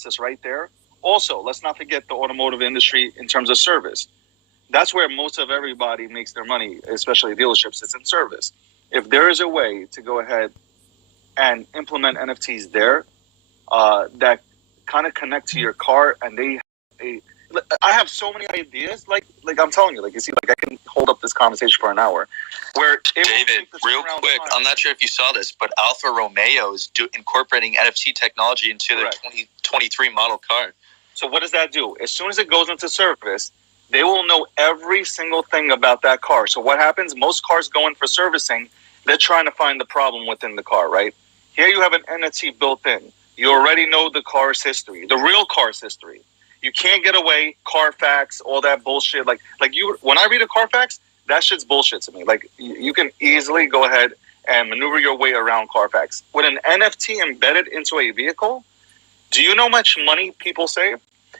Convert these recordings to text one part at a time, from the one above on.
process right there. Also, let's not forget the automotive industry in terms of service. That's where most of everybody makes their money, especially dealerships. It's in service. If there is a way to go ahead and implement NFTs there that kind of connect to your car, and I have so many ideas. Like I'm telling you, like you see, like I can hold up this conversation for an hour. Where David, real quick, I'm not sure if you saw this, but Alfa Romeo is incorporating NFT technology into their 2023 model car. So what does that do? As soon as it goes into service, they will know every single thing about that car. So what happens? Most cars go in for servicing. They're trying to find the problem within the car, right? Here you have an NFT built in. You already know the car's history, the real car's history. You can't get away, Carfax, all that bullshit. Like you, when I read a Carfax, that shit's bullshit to me. Like you can easily go ahead and maneuver your way around Carfax. With an NFT embedded into a vehicle, do you know how much money people save?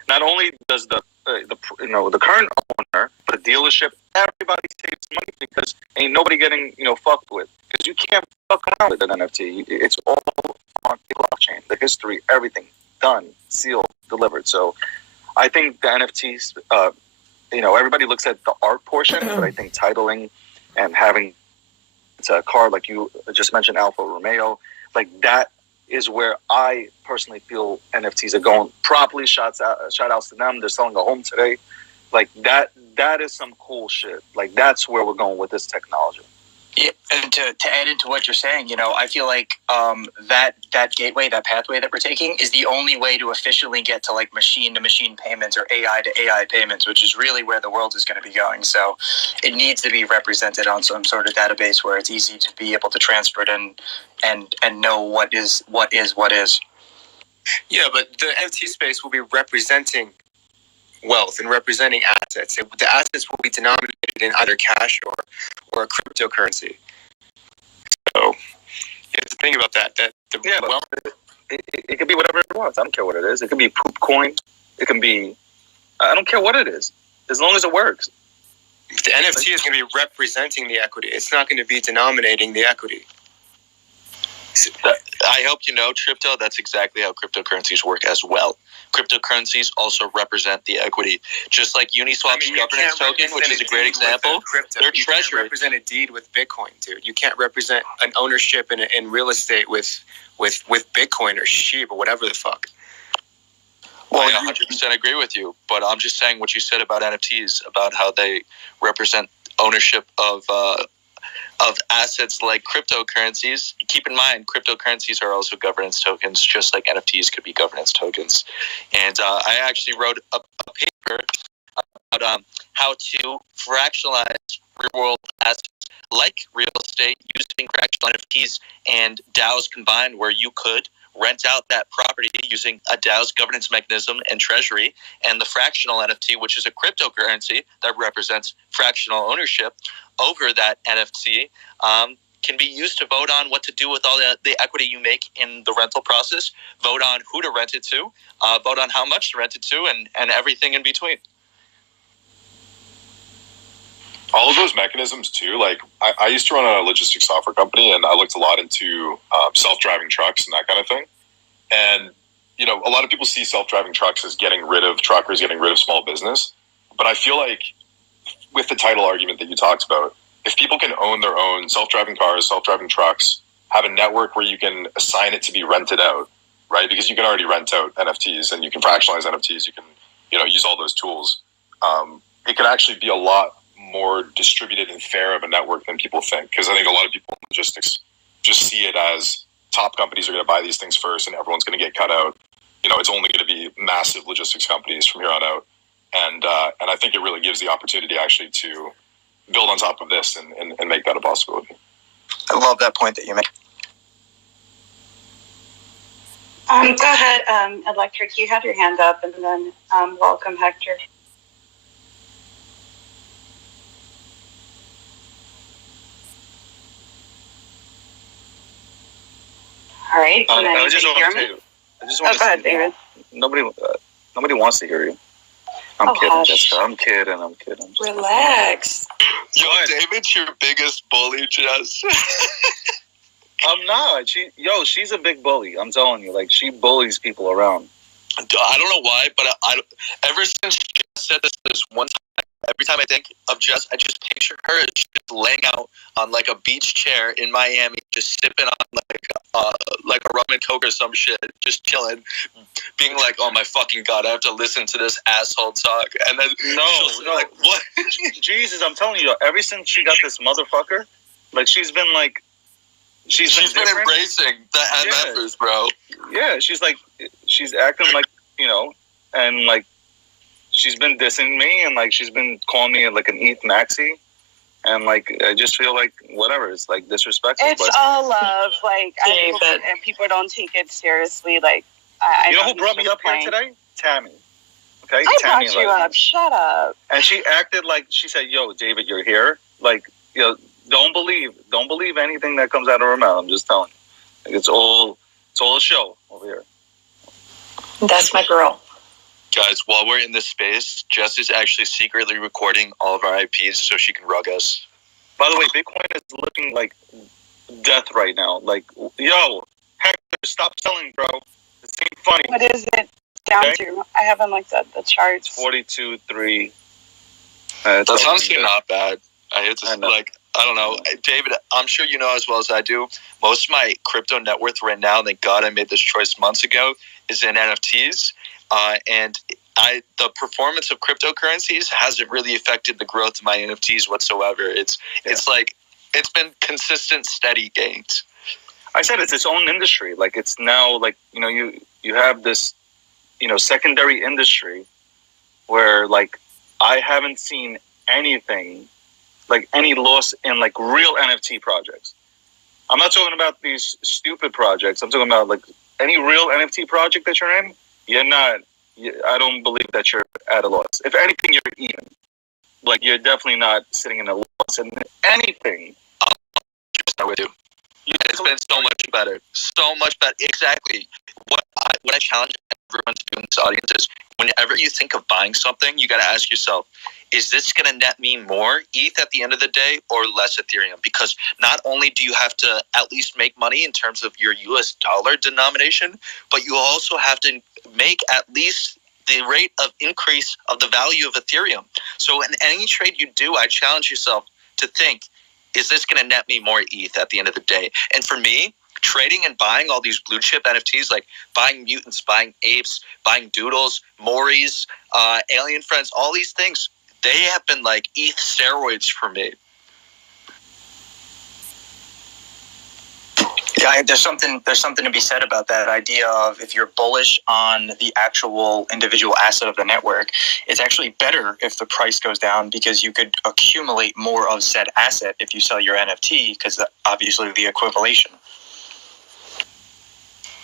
Not only does the current owner, but the dealership, everybody saves money because ain't nobody getting fucked with. Because you can't fuck around with an NFT. It's all on the blockchain, the history, everything done, sealed, delivered. So I think the NFTs, everybody looks at the art portion, but I think titling and having it's a car like you just mentioned, Alfa Romeo, like that is where I personally feel NFTs are going properly. Shout outs to them. They're selling a home today. Like that is some cool shit. Like that's where we're going with this technology. Yeah, and to add into what you're saying, I feel like that gateway, that pathway that we're taking is the only way to efficiently get to like machine-to-machine payments or AI-to-AI payments, which is really where the world is going to be going. So it needs to be represented on some sort of database where it's easy to be able to transfer it and know what is. Yeah, but the NFT space will be representing wealth and representing assets. The assets will be denominated in either cash or a cryptocurrency. So you have to think about that. Wealth, it could be whatever it wants. I don't care what it is. It could be poop coin. It can be. I don't care what it is, as long as it works. The NFT is going to be representing the equity. It's not going to be denominating the equity. I hope you know, Tripto, that's exactly how cryptocurrencies work as well. Cryptocurrencies also represent the equity. Just like Uniswap's governance token, which is a great example, their treasury. You can't represent a deed with Bitcoin, dude. You can't represent an ownership in real estate with Bitcoin or SHIB or whatever the fuck. Well, I 100% agree with you, but I'm just saying what you said about NFTs, about how they represent ownership of assets like cryptocurrencies. Keep in mind, cryptocurrencies are also governance tokens, just like NFTs could be governance tokens. And I actually wrote a paper about how to fractionalize real-world assets like real estate using fractional NFTs and DAOs combined, where you could rent out that property using a DAO's governance mechanism and treasury, and the fractional NFT, which is a cryptocurrency that represents fractional ownership over that NFT, can be used to vote on what to do with all the equity you make in the rental process, vote on who to rent it to, vote on how much to rent it to, and everything in between. All of those mechanisms too, like I used to run a logistics software company, and I looked a lot into self-driving trucks and that kind of thing. And, a lot of people see self-driving trucks as getting rid of truckers, getting rid of small business. But I feel like with the title argument that you talked about, if people can own their own self-driving cars, self-driving trucks, have a network where you can assign it to be rented out, right? Because you can already rent out NFTs and you can fractionalize NFTs. You can, use all those tools. It could actually be a lot more distributed and fair of a network than people think, because I think a lot of people in logistics just see it as top companies are going to buy these things first and everyone's going to get cut out. It's only going to be massive logistics companies from here on out, and I think it really gives the opportunity actually to build on top of this and make that a possibility. I love that point that you made. Go ahead, Electric. You had your hand up, and then welcome, Hector. All right. I just want to go ahead, David. Nobody wants to hear you. I'm kidding, Jessica. I'm kidding. Relax. Yo, David's your biggest bully, Jess. I'm not. She's a big bully. I'm telling you. Like, she bullies people around. I don't know why, but I ever since Jess said this one time, every time I think of Jess, I just picture her just laying out on like a beach chair in Miami, just sipping on like a rum and coke or some shit, just chilling, being like, "Oh my fucking god, I have to listen to this asshole talk." And then no, like, what? Jesus, I'm telling you, ever since she got this motherfucker, like she's been like, she's been embracing the MFers, bro. Yeah, she's acting like, and like she's been dissing me, and like she's been calling me like an ETH maxi, and like I just feel like whatever, it's like disrespectful. It's all love, like I hope and people don't take it seriously. Like I know who brought me up here today? Tammy. Okay, I Tammy brought you up. Shut up. And she acted like she said, "Yo, David, you're here." Like, don't believe anything that comes out of her mouth. I'm just telling you, like, it's all a show over here. That's my girl. Guys, while we're in this space, Jess is actually secretly recording all of our IPs so she can rug us. By the way, Bitcoin is looking like death right now. Like, yo, Hector, stop selling, bro. It ain't funny. What is it down to? I haven't looked at the charts. 42.3. That's honestly not bad. I hate to say, like, I don't know. David, I'm sure you know as well as I do, most of my crypto net worth right now, thank God I made this choice months ago, is in NFTs. And the performance of cryptocurrencies hasn't really affected the growth of my NFTs whatsoever. It's like, it's been consistent, steady gains. I said it's its own industry. Like, it's now like, you have this, secondary industry where like I haven't seen anything like any loss in like real NFT projects. I'm not talking about these stupid projects. I'm talking about like any real NFT project that you're in. I don't believe that you're at a loss. If anything, you're even. Like, you're definitely not sitting in a loss in anything. With you. It's been so much better. So much better. Exactly. What I challenge everyone to do in this audience is whenever you think of buying something, you got to ask yourself, is this going to net me more ETH at the end of the day or less Ethereum? Because not only do you have to at least make money in terms of your US dollar denomination, but you also have to make at least the rate of increase of the value of Ethereum. So in any trade you do, I challenge yourself to think, is this going to net me more ETH at the end of the day? And for me, trading and buying all these blue chip NFTs, like buying mutants, buying apes, buying doodles, Moris, alien friends, all these things, they have been like ETH steroids for me. Yeah, there's something to be said about that idea of if you're bullish on the actual individual asset of the network, it's actually better if the price goes down because you could accumulate more of said asset if you sell your NFT because obviously the equivalation.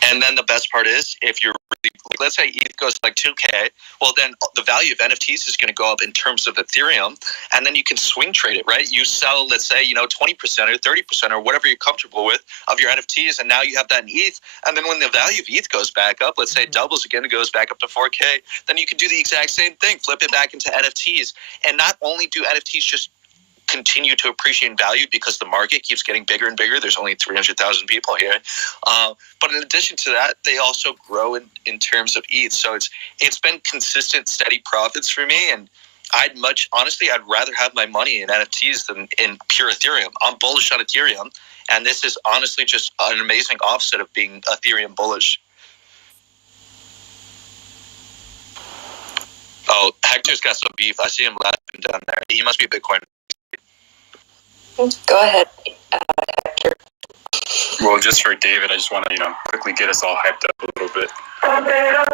And then the best part is, if you're really, like, let's say ETH goes like 2K, well, then the value of NFTs is going to go up in terms of Ethereum, and then you can swing trade it, right? You sell, let's say, 20% or 30% or whatever you're comfortable with of your NFTs, and now you have that in ETH, and then when the value of ETH goes back up, let's say it doubles again, it goes back up to 4K, then you can do the exact same thing, flip it back into NFTs, and not only do NFTs just continue to appreciate in value because the market keeps getting bigger and bigger. There's only 300,000 people here. But in addition to that, they also grow in terms of ETH. So it's been consistent, steady profits for me. And I'd rather have my money in NFTs than in pure Ethereum. I'm bullish on Ethereum. And this is honestly just an amazing offset of being Ethereum bullish. Oh, Hector's got some beef. I see him laughing down there. He must be a Bitcoin. Go ahead, Hector. Well, just for David, I just want to, quickly get us all hyped up a little bit. Pump it up.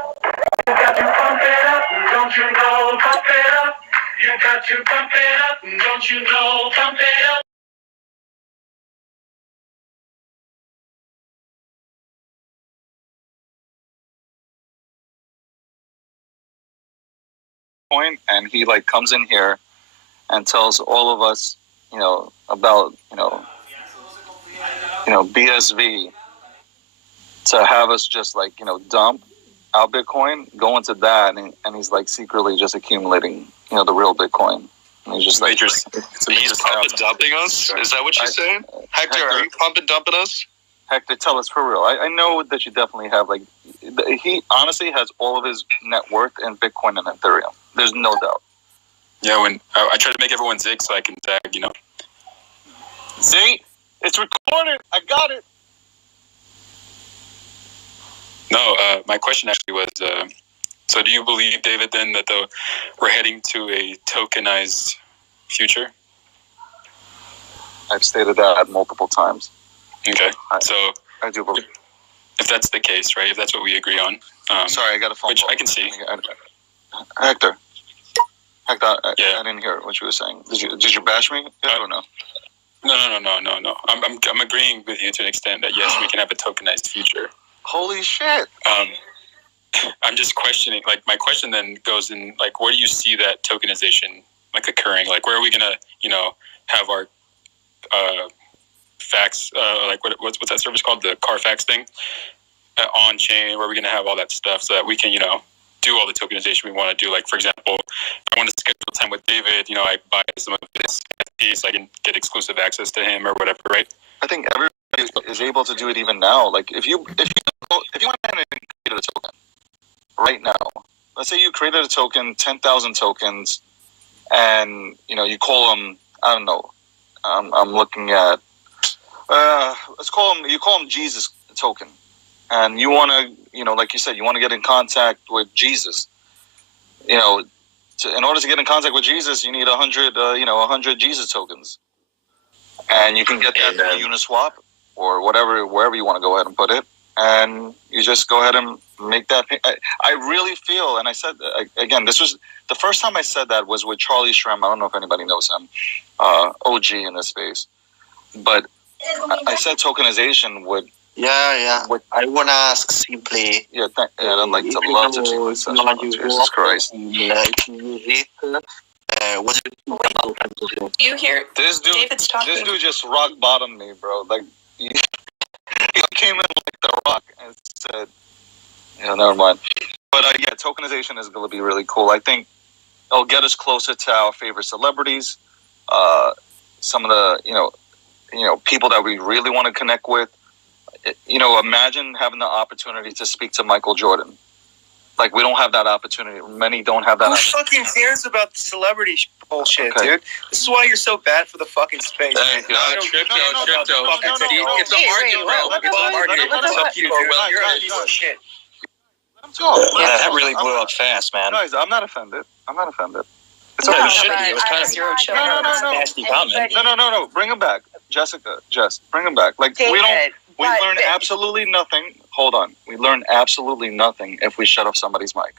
You got to pump it up. Don't you know? Pump it up. You got to pump it up. Don't you know? Pump it up. And he like comes in here and tells all of us, about, BSV to have us just like, dump our Bitcoin, go into that. And he's like secretly just accumulating, the real Bitcoin. And he's just like, he's pump and dumping us? Is that what you're saying? Hector, are you pump and dumping us? Hector, tell us for real. I know that you definitely have, like, he honestly has all of his net worth in Bitcoin and Ethereum. There's no doubt. Yeah, when I try to make everyone zig so I can tag, See? It's recorded. I got it. No, my question actually was, so do you believe, David, then that we're heading to a tokenized future? I've stated that multiple times. Okay, so I do believe. If that's the case, right? If that's what we agree on. Sorry, I got a phone which call. I can see. Hector, yeah. I didn't hear what you were saying. Did you bash me? Yes or no? No. I'm agreeing with you to an extent that yes, we can have a tokenized future. Holy shit. I'm just questioning. Like, my question then goes in, like, where do you see that tokenization like occurring? Like, where are we gonna, have our fax? Like, what's that service called? The Carfax thing on chain. Where are we gonna have all that stuff so that we can, do all the tokenization we want to do? Like, for example, if I want to schedule time with David, I buy some of his NFTs so I can get exclusive access to him or whatever, right? I think everybody is able to do it even now. Like, if you went ahead and created a token right now, let's say you created a token, 10,000 tokens, and you call them, I don't know, I'm looking at, you call them Jesus token, and you want to, like you said, you want to get in contact with Jesus. In order to get in contact with Jesus, you need 100 Jesus tokens, and you can get that through Uniswap or wherever you want to go ahead and put it, and you just go ahead and make that. I really feel, and I said again, this was the first time I said that was with Charlie Shrem. I don't know if anybody knows him, OG in this space, but I said tokenization would. Yeah. I want to ask simply. Yeah, I'd like to love to see my session. Jesus Christ. What do you think about that? You hear This dude? David's talking. This dude just rock bottomed me, bro. Like he came in like the rock and said, never mind. But yeah, tokenization is going to be really cool. I think it'll get us closer to our favorite celebrities. Some of the people that we really want to connect with. Imagine having the opportunity to speak to Michael Jordan. Like, we don't have that opportunity. Many don't have that. Who fucking cares about the celebrity bullshit, dude? This is why you're so bad for the fucking space. Crypto. It's an argument, bro. It's an argument. It's up to you, dude. You're a piece of shit. Yeah, that really blew up fast, man. Guys, I'm not offended. It's Yeah, okay. you shouldn't be. It was kind of zero chill. Nasty comment. No. Bring him back. Jess, bring him back. Like, David, we learn absolutely nothing. Hold on. We learn absolutely nothing if we shut off somebody's mic.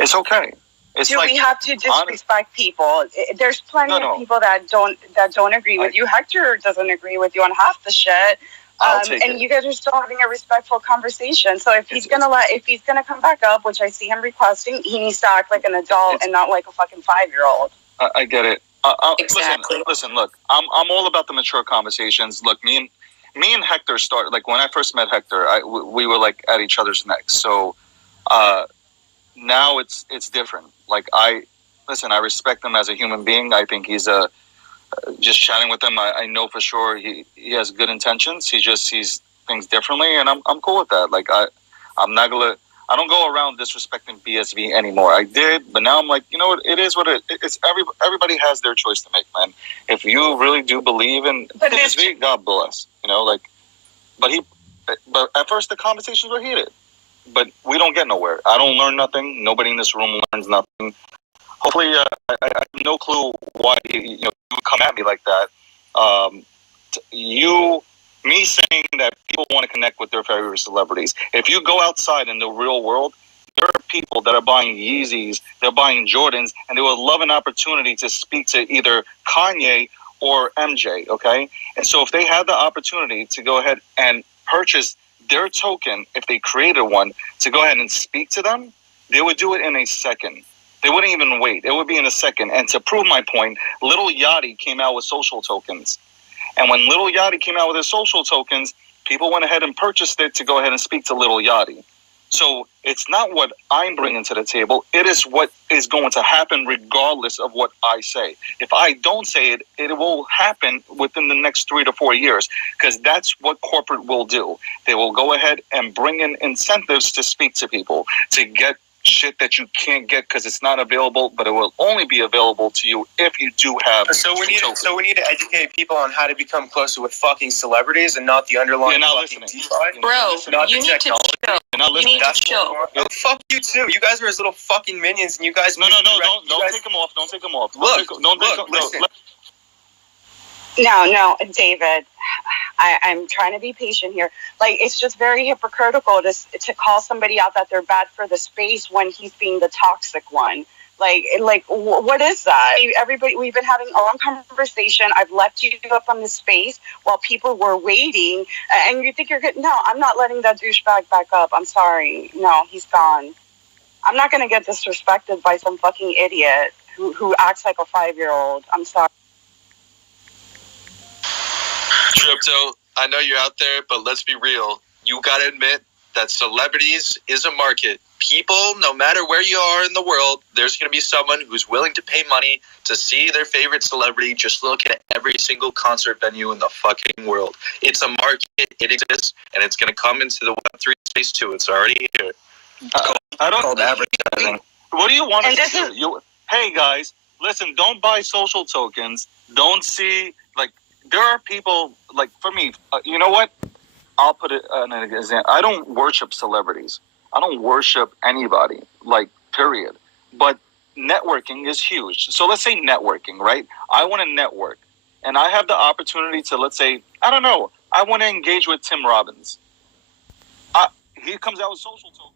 It's okay. It's do we have to disrespect people? There's plenty of people that don't agree with you. Hector doesn't agree with you on half the shit. And you guys are still having a respectful conversation. So if he's gonna come back up, which I see him requesting, he needs to act like an adult and not like a fucking 5-year-old. I get it. Exactly. Listen. Look, I'm all about the mature conversations. Look, me and Hector started, like, when I first met Hector, we were like at each other's necks. So now it's different. Like, I respect him as a human being. I think he's just chatting with him, I know for sure he has good intentions. He just sees things differently, and I'm cool with that. Like, I don't go around disrespecting BSV anymore. I did, but now I'm like, you know what? It is what it's. Everybody has their choice to make, man. If you really do believe in BSV, God bless. But at first the conversations were heated, but we don't get nowhere. I don't learn nothing. Nobody in this room learns nothing. Hopefully, I have no clue why you would come at me like that. Me saying that people want to connect with their favorite celebrities. If you go outside in the real world, there are people that are buying Yeezys, they're buying Jordans, and they would love an opportunity to speak to either Kanye or MJ, okay? And so if they had the opportunity to go ahead and purchase their token, if they created one, to go ahead and speak to them, they would do it in a second. They wouldn't even wait. It would be in a second. And to prove my point, Lil Yachty came out with social tokens. And when Lil Yachty came out with his social tokens, people went ahead and purchased it to go ahead and speak to Lil Yachty. So it's not what I'm bringing to the table. It is what is going to happen regardless of what I say. If I don't say it, it will happen within the next 3 to 4 years, because that's what corporate will do. They will go ahead and bring in incentives to speak to people, to get shit that you can't get because it's not available, but it will only be available to you if you do have. So we need to educate people on how to become closer with fucking celebrities and not the underlying fucking DeFi. Bro, you need to chill. You need to chill. Oh, fuck you too. You guys are his little fucking minions, and you guys. No, don't take them off. Don't take them off. Listen. No, David, I'm trying to be patient here. Like, it's just very hypocritical to call somebody out that they're bad for the space when he's being the toxic one. Like, what is that? Everybody, we've been having a long conversation. I've left you up on the space while people were waiting, and you think you're good. No, I'm not letting that douchebag back up. I'm sorry. No, he's gone. I'm not going to get disrespected by some fucking idiot who acts like a 5-year-old. I'm sorry. Crypto, I know you're out there, but let's be real. You got to admit that celebrities is a market. People, no matter where you are in the world, there's going to be someone who's willing to pay money to see their favorite celebrity. Just look at every single concert venue in the fucking world. It's a market. It exists, and it's going to come into the Web3 space too. It's already here. I don't Called advertising. What do you want us to do? Hey, guys, listen, don't buy social tokens. Don't see, like, there are people, like, for me, you know what? I'll put it an example. I don't worship celebrities. I don't worship anybody, like, period. But networking is huge. So let's say networking, right? I want to network. And I have the opportunity to, let's say, I don't know, I want to engage with Tim Robbins. He comes out with social tokens.